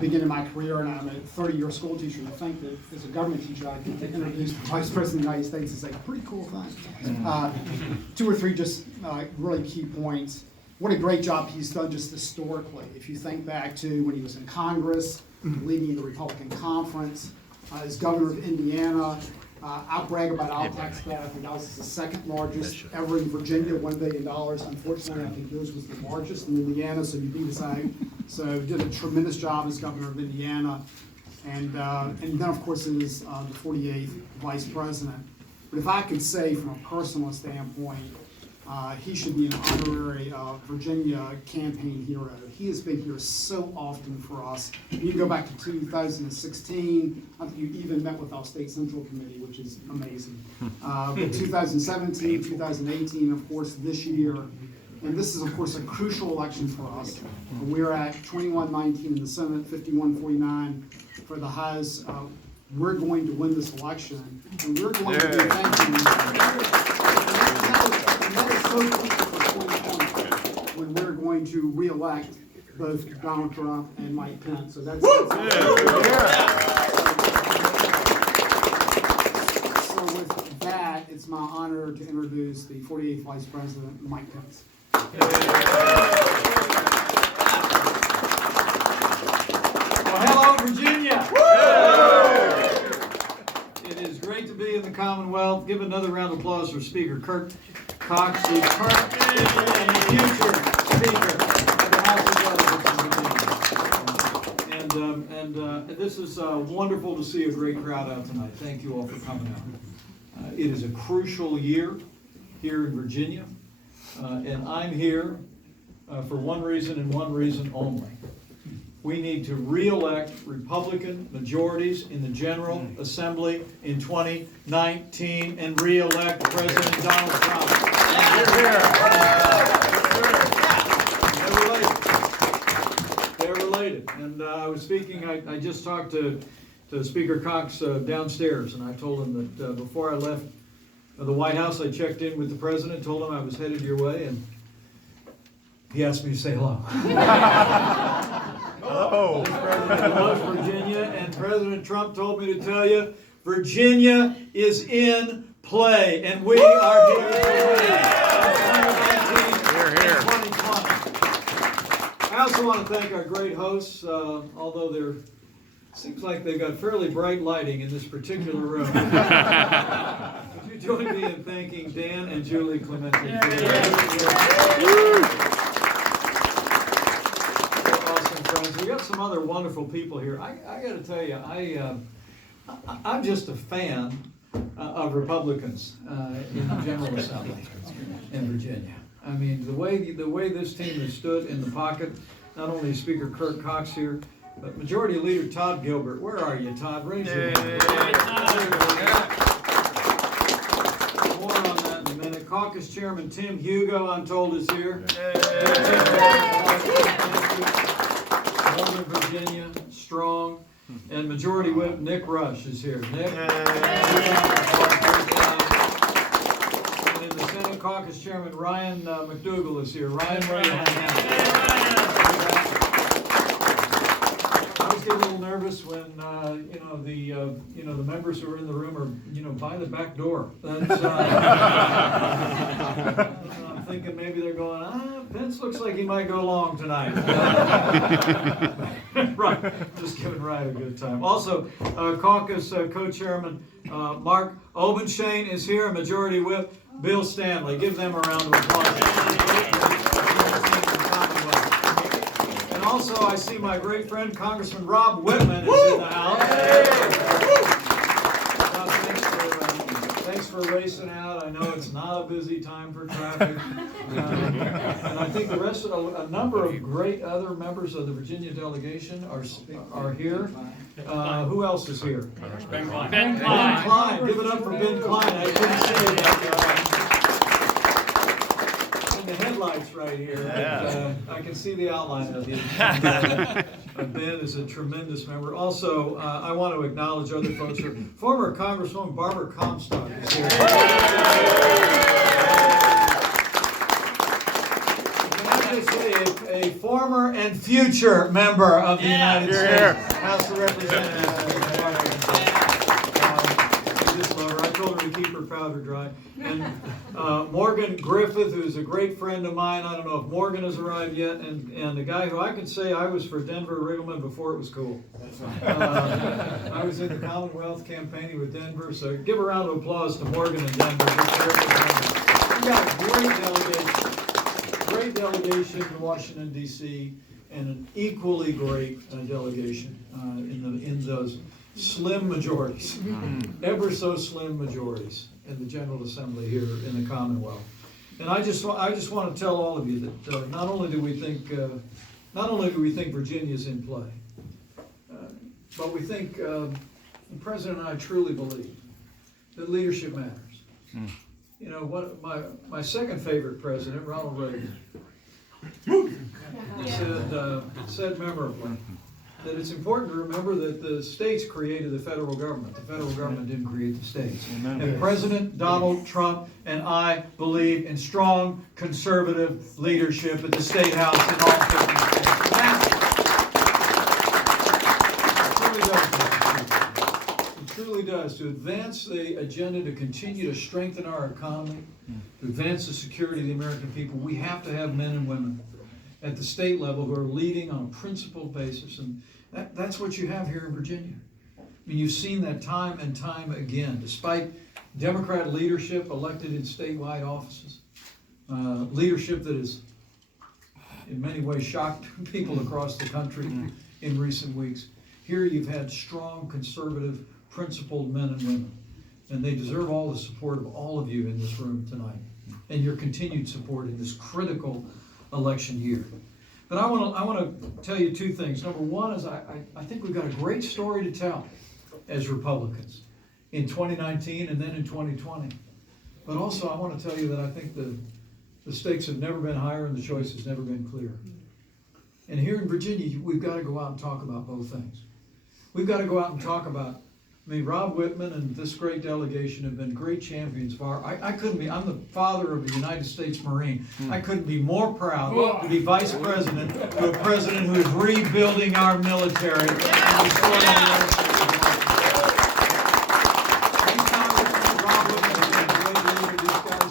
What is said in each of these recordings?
beginning my career, and I'm a 30-year school teacher, and I think that as a government teacher, I get to introduce the Vice President of the United States is a pretty cool thing. Two or three just really key points. What a great job he's done just historically. If you think back to when he was in Congress, leading the Republican conference, as governor of Indiana, I'll brag about our tax staff, and that was the second largest ever in Virginia, $1 billion. Unfortunately, I think yours was the largest in Indiana, so you beat us out. So did a tremendous job as governor of Indiana. And then, of course, it is the 48th vice president. But if I could say from a personal standpoint, he should be an honorary Virginia campaign hero. He has been here so often for us. You go back to 2016, I think you even met with our State Central Committee, which is amazing. But 2017, 2018, of course, this year. And this is, of course, a crucial election for us. We're at 21-19 in the Senate, 51-49 for the House. We're going to win this election, and we're going to be thanking so crucial for 2020 when we're going to re-elect both Donald Trump and Mike Pence. So that's so with that, it's my honor to introduce the 48th Vice President, Mike Pence. Well, hello, Virginia. It is great to be in the Commonwealth. Give another round of applause for Speaker Kirk Cox, the current and the future Speaker of the House of Representatives. And this is wonderful to see a great crowd out tonight. Thank you all for coming out. It is a crucial year here in Virginia, and I'm here for one reason and one reason only. We need to re-elect Republican majorities in the General Assembly in 2019 and re-elect President Donald Trump. They're related. And I was speaking, I just talked to Speaker Cox downstairs, and I told him that before I left the White House, I checked in with the President, told him I was headed your way, and he asked me to say hello. Hello. President loves Virginia, and President Trump told me to tell you, Virginia is in play, and we are here to win. Here. 2020. I also want to thank our great hosts, although they're seems like they've got fairly bright lighting in this particular room. Would you join me in thanking Dan and Julie Clemente? We got some other wonderful people here. I got to tell you, I'm just a fan of Republicans in the General Assembly in Virginia. I mean, the way this team has stood in the pocket, not only Speaker Kirk Cox here, but Majority Leader Todd Gilbert. Where are you, Todd? Raise your hand. More on that in a minute. Caucus Chairman Tim Hugo, I'm told, is here. Northern Virginia, strong, and Majority Whip Nick Rush is here. Nick. And in the Senate Caucus Chairman Ryan McDougal is here. Ryan, raise your hand. I always get a little nervous when the members who are in the room are by the back door. That's, I'm thinking maybe they're going, Pence looks like he might go long tonight. Right, just giving Ryan a good time. Also, caucus co-chairman Mark Obenshane is here, and Majority Whip Bill Stanley. Give them a round of applause. And also, I see my great friend Congressman Rob Whitman is in the house. Thanks for racing out. I know it's not a busy time for traffic. And I think the rest of a number of great other members of the Virginia delegation are here. Who else is here? Ben Klein. Ben Klein. Give it up for Ben Klein. I couldn't see it. In the headlights right here. Yeah. I can see the outline of you. Ben is a tremendous member. Also, I want to acknowledge other folks here. Former Congresswoman Barbara Comstock is here. Can I just say, a former and future member of the United States House of Representatives. I told her to keep her powder dry. And Morgan Griffith, who's a great friend of mine. I don't know if Morgan has arrived yet. And the guy who I can say I was for Denver Riggleman before it was cool. I was in the Commonwealth campaigning with Denver. So give a round of applause to Morgan and Denver. We got a great delegation to Washington, D.C., and an equally great delegation in those slim majorities, ever so slim majorities in the General Assembly here in the Commonwealth. And I just want to tell all of you that not only do we think Virginia's in play, but we think the President and I truly believe that leadership matters. You know what? My second favorite president, Ronald Reagan, said memorably that it's important to remember that the states created the federal government. The federal government didn't create the states. And President Donald Trump and I believe in strong conservative leadership at the State House in all 50 states. It truly does. To advance the agenda, to continue to strengthen our economy, to advance the security of the American people, we have to have men and women at the state level who are leading on a principled basis. And that's what you have here in Virginia. I mean, you've seen that time and time again, despite Democrat leadership elected in statewide offices, leadership that has in many ways shocked people across the country in recent weeks. Here you've had strong, conservative, principled men and women, and they deserve all the support of all of you in this room tonight, and your continued support in this critical election year. But I want to tell you two things. Number one is I think we've got a great story to tell as Republicans in 2019 and then in 2020. But also I want to tell you that I think the stakes have never been higher and the choice has never been clearer. And here in Virginia, we've got to go out and talk about both things. We've got to go out and talk about, Rob Whitman and this great delegation have been great champions of I couldn't be, I'm the father of a United States Marine. I couldn't be more proud to be vice president to a president who is rebuilding our military. These guys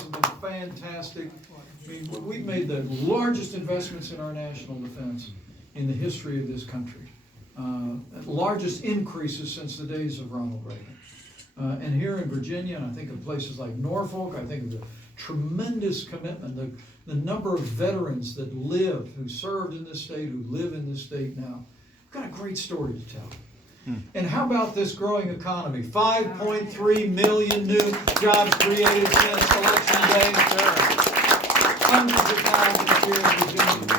have been fantastic. We've made the largest investments in our national defense in the history of this country. Largest increases since the days of Ronald Reagan. And here in Virginia, and I think of places like Norfolk, I think of the tremendous commitment, the number of veterans that who served in this state, who live in this state now. We've got a great story to tell. And how about this growing economy? 5.3 million new jobs created since election day. Hundreds of thousands here in Virginia.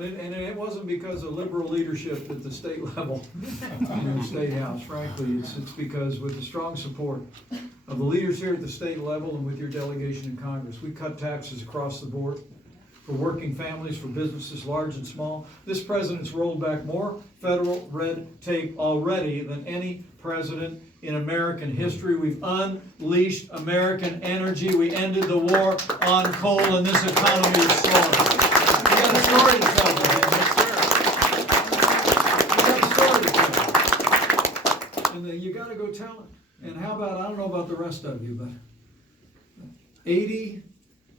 And it wasn't because of liberal leadership at the state level, in the State House. Frankly, it's because with the strong support of the leaders here at the state level and with your delegation in Congress, we cut taxes across the board for working families, for businesses large and small. This president's rolled back more federal red tape already than any president in American history. We've unleashed American energy. We ended the war on coal, and this economy is soaring. We got a story to tell. You got to go tell it. And how about, I don't know about the rest of you, but 80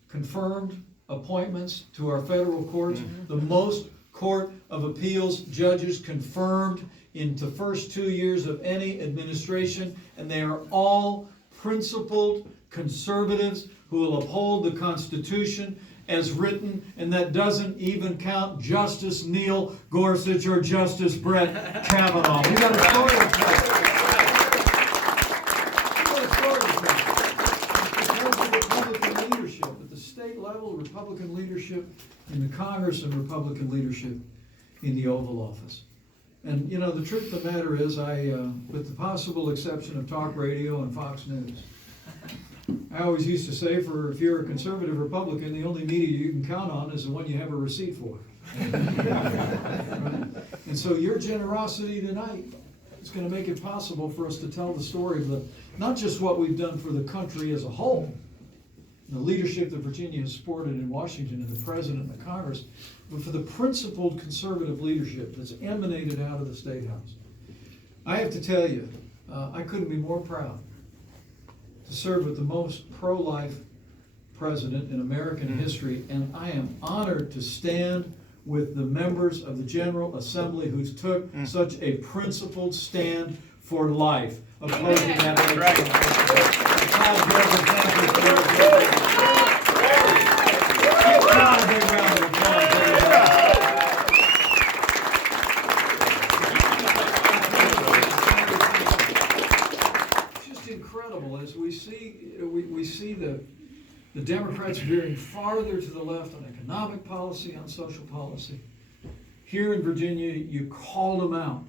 confirmed appointments to our federal courts, the most Court of Appeals judges confirmed in the first 2 years of any administration, and they are all principled conservatives who will uphold the Constitution as written, and that doesn't even count Justice Neil Gorsuch or Justice Brett Kavanaugh. We got a story to tell. Republican leadership in the Congress and Republican leadership in the Oval Office. And the truth of the matter is, with the possible exception of talk radio and Fox News, I always used to say, if you're a conservative Republican, the only media you can count on is the one you have a receipt for. Right? And so your generosity tonight is going to make it possible for us to tell the story of not just what we've done for the country as a whole the leadership that Virginia has supported in Washington and the President and the Congress, but for the principled conservative leadership that's emanated out of the State House. I have to tell you, I couldn't be more proud to serve with the most pro-life president in American history, and I am honored to stand with the members of the General Assembly who took such a principled stand for life, opposing that. Just incredible as we see the Democrats veering farther to the left on economic policy, on social policy. Here in Virginia, you called them out.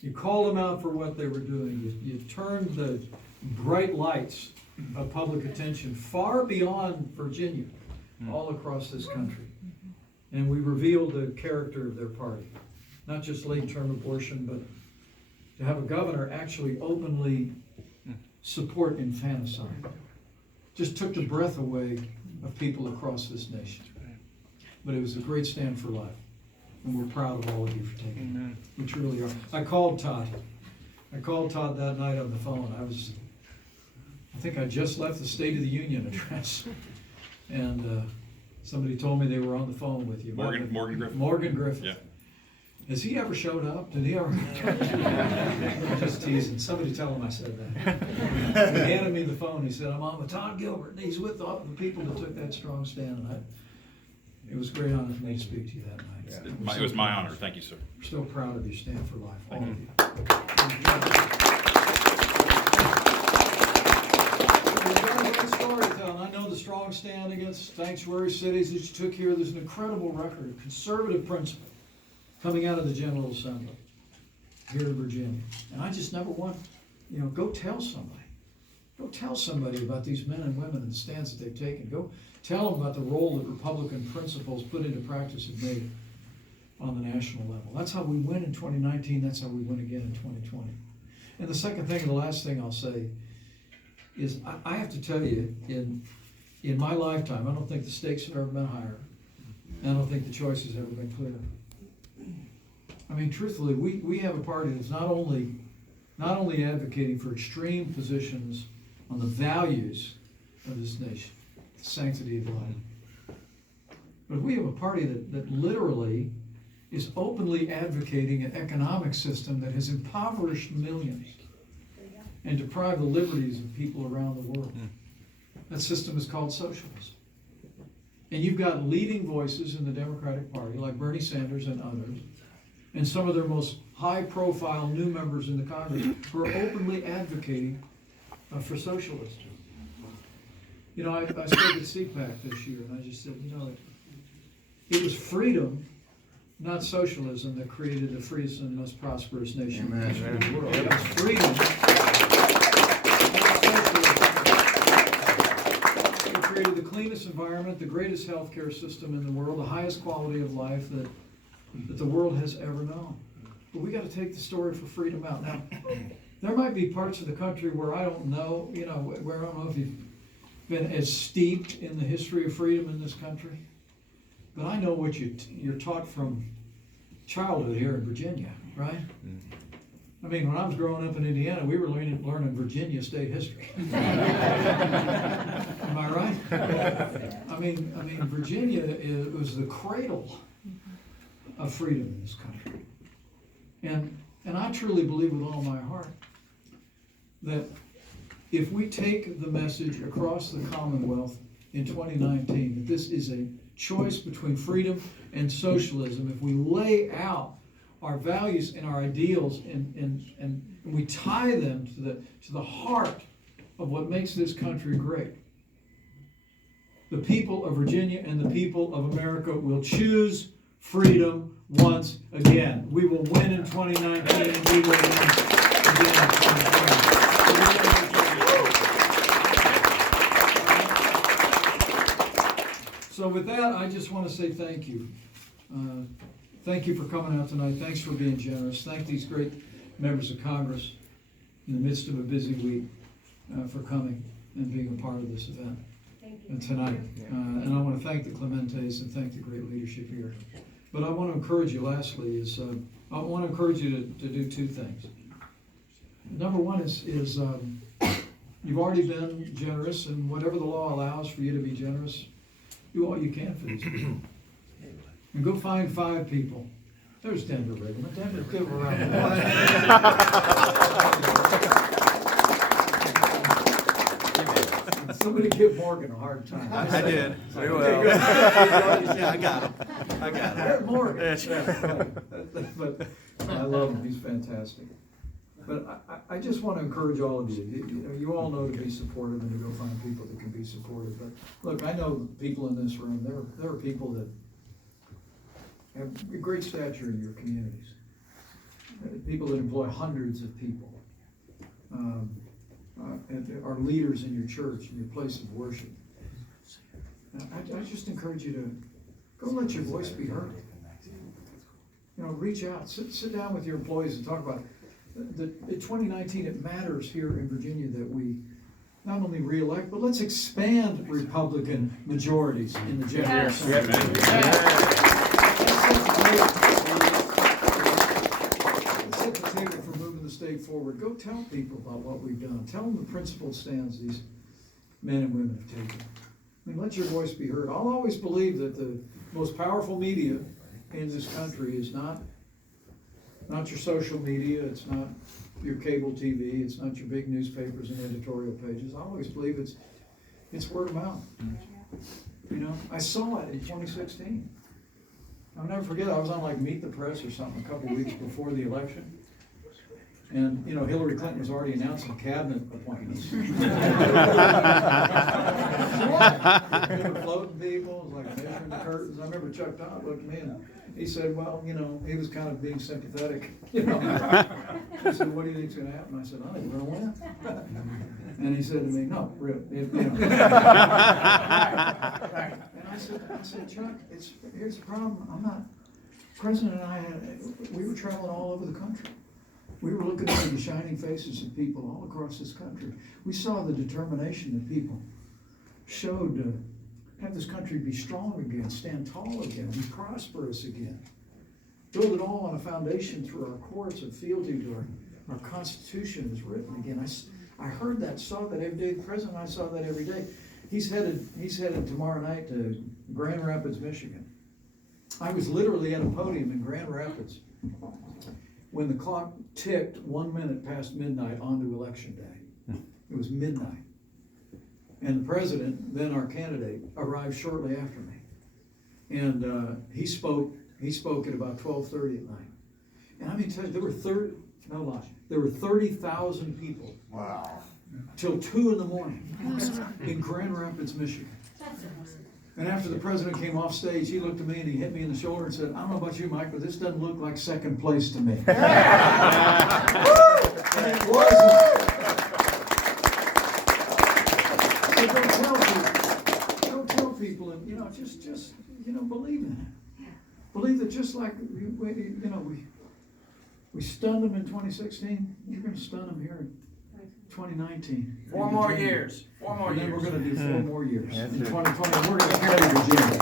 You called them out for what they were doing. You turned the bright lights of public attention far beyond Virginia, all across this country. And we revealed the character of their party. Not just late-term abortion, but to have a governor actually openly support infanticide. Just took the breath away of people across this nation. But it was a great stand for life. And we're proud of all of you for taking it. We truly are. I called Todd that night on the phone. I think I just left the State of the Union address. And somebody told me they were on the phone with you. Morgan Griffin. Morgan Griffin. Yeah. Has he ever showed up? Did he ever? Just teasing. Somebody tell him I said that. He handed me the phone. He said, I'm on with Todd Gilbert. And he's with the people that took that strong stand. And it was a great honor for me to speak to you that night. Yeah. It was my honor. Thank you, sir. We're still proud of your stand for life, all of you. You've got a great story to tell. I know the strong stand against sanctuary cities that you took here. There's an incredible record of conservative principle coming out of the General Assembly here in Virginia. And I just never want, go tell somebody. Go tell somebody about these men and women and the stands that they've taken. Go tell them about the role that Republican principles put into practice have made on the national level. That's how we win in 2019. That's how we win again in 2020. And the second thing and the last thing I'll say is I have to tell you, in my lifetime, I don't think the stakes have ever been higher. And I don't think the choice has ever been clearer. I mean, truthfully, we have a party that's not only advocating for extreme positions on the values of this nation, the sanctity of life, but we have a party that literally is openly advocating an economic system that has impoverished millions and deprived the liberties of people around the world. That system is called socialism. And you've got leading voices in the Democratic Party, like Bernie Sanders and others, and some of their most high-profile new members in the Congress who are openly advocating for socialism. I spoke at CPAC this year, and I just said, it was freedom, not socialism, that created the freest and most prosperous nation in the world. It was freedom. It created the cleanest environment, the greatest healthcare system in the world, the highest quality of life that the world has ever known. But we got to take the story for freedom out. Now, there might be parts of the country where I don't know, where I don't know if you've been as steeped in the history of freedom in this country. But I know what you're taught from childhood here in Virginia, right? I mean, when I was growing up in Indiana, we were learning Virginia state history. Am I right? I mean, Virginia was the cradle of freedom in this country. And I truly believe with all my heart that if we take the message across the Commonwealth in 2019 that this is a choice between freedom and socialism, if we lay out our values and our ideals and we tie them to the heart of what makes this country great, the people of Virginia and the people of America will choose freedom once again. We will win in 2019 and we will win again in 2020. So with that, I just want to say thank you. Thank you for coming out tonight. Thanks for being generous. Thank these great members of Congress in the midst of a busy week for coming and being a part of this event. Thank tonight. And I want to thank the Clementes and thank the great leadership here. But I want to encourage you, lastly, I want to encourage you to do two things. Number one is you've already been generous, and whatever the law allows for you to be generous, do all you can for these people. And go find 5 people. There's Denver Riggleman. Denver, give him a round of applause. Somebody give Morgan a hard time. I did. Very well. good. Yeah, I got him. I got him. Morgan. Yeah, but I love him. He's fantastic. But I just want to encourage all of you. You all know to be supportive and to go find people that can be supportive. But look, I know people in this room. There are people that have a great stature in your communities. People that employ hundreds of people. And are leaders in your church, in your place of worship. I just encourage you to go let your voice be heard. You know, reach out, sit down with your employees and talk about in 2019. It matters here in Virginia that we not only re-elect, but let's expand Republican majorities in the General Assembly. Set the table for moving the state forward. Go tell people about what we've done. Tell them the principled stands these men and women have taken. I mean, let your voice be heard. I'll always believe that the most powerful media in this country is not your social media, it's not your cable TV, it's not your big newspapers and editorial pages. I always believe it's word of mouth. You know, I saw it in 2016. I'll never forget, I was on like Meet the Press or something a couple weeks before the election. And, you know, Hillary Clinton was already announcing cabinet appointments. They were floating people, like measuring the curtains. I remember Chuck Todd looked at me and he said, well, you know, he was kind of being sympathetic, you know. I said, what do you think's gonna happen? I said, I think we're gonna win. And he said to me, no, really, you know. And I said, Chuck, here's the problem. President and I we were traveling all over the country. We were looking at the shining faces of people all across this country. We saw the determination that people showed to have this country be strong again, stand tall again, be prosperous again. Build it all on a foundation through our courts of fealty to our Constitution is written again. I heard that, saw that every day. The president and I saw that every day. He's headed tomorrow night to Grand Rapids, Michigan. I was literally at a podium in Grand Rapids when the clock ticked 1 minute past midnight onto election day. It was midnight. And the president, then our candidate, arrived shortly after me. And he spoke at about 12:30 at night. And I mean, tell you, there were 30,000 people. Wow. Till 2 a.m. in Grand Rapids, Michigan. And after the president came off stage, he looked at me and he hit me in the shoulder and said, I don't know about you, Mike, but this doesn't look like second place to me. And it wasn't. So don't tell people, and, you know, just you know, believe in it. Believe that just like we stunned them in 2016, you're going to stun them here in 2019. 4 more years. 4 more And then years. we're going to do 4 more years. That's In it. 2020, we're going to carry Virginia.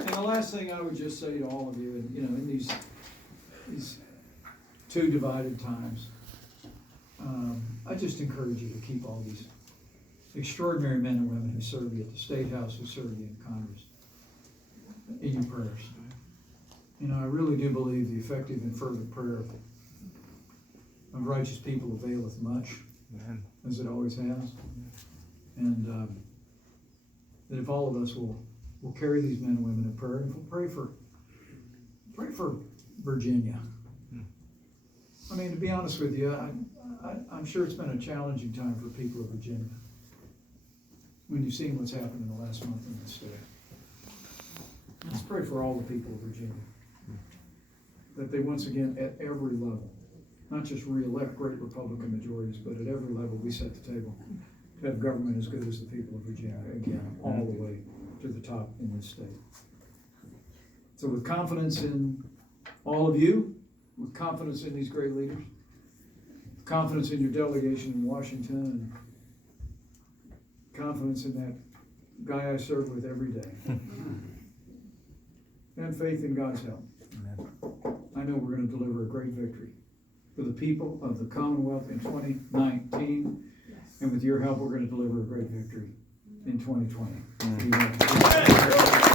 And the last thing I would just say to all of you, and you know, in these 2 divided times, I just encourage you to keep all these extraordinary men and women who serve you at the State House, who serve you in Congress, in your prayers. You know, I really do believe the effective and fervent prayer of righteous people availeth much, as it always has. And that if all of us will carry these men and women in prayer, and we'll pray for Virginia. I mean, to be honest with you, I'm sure it's been a challenging time for people of Virginia when you've seen what's happened in the last month in the state. Let's pray for all the people of Virginia, that they once again, at every level, not just re-elect great Republican majorities, but at every level we set the table to have government as good as the people of Virginia, again, all the way to the top in this state. So with confidence in all of you, with confidence in these great leaders, confidence in your delegation in Washington, and confidence in that guy I serve with every day. And faith in God's help. I know we're gonna deliver a great victory for the people of the Commonwealth in 2019. And with your help, we're gonna deliver a great victory in 2020. Amen.